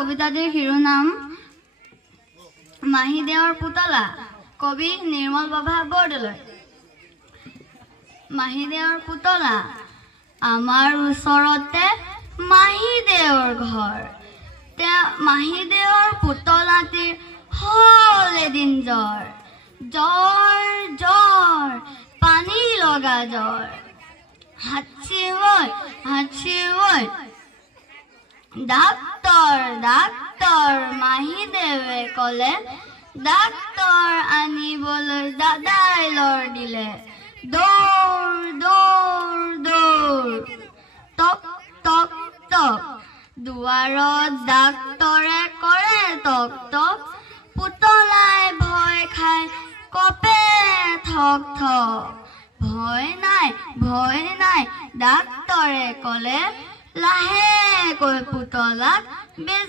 কবিতাটিৰ শিৰোনাম মাহীদেৱৰ পুতলা। কবি নিৰ্মল প্ৰভা বৰদলৈ। মাহীদেৱৰ পুতলা, আমাৰ ওচৰতে মাহীদেৱৰ ঘৰ। মাহীদেৱৰ পুতলাটিৰ হ'ল এদিন জ্বৰ। জ্বৰ জ্বৰ পানী লগা জ্বৰ। হাঁচি হৈ ডাক্তৰ ডাক্তৰ মাহীদেৱে ক'লে। ডাক্তৰ আনিবলৈ দাদাই লৰ দিলে। দৌৰ দৌৰ দৌৰ টক টক টক দুৱাৰত ডাক্তৰে কৰে টক টক। পুতলাই ভয় খাই কপে থক থক। ভয় নাই ডাক্তৰে ক'লে। লাহেকৈ পুতলাক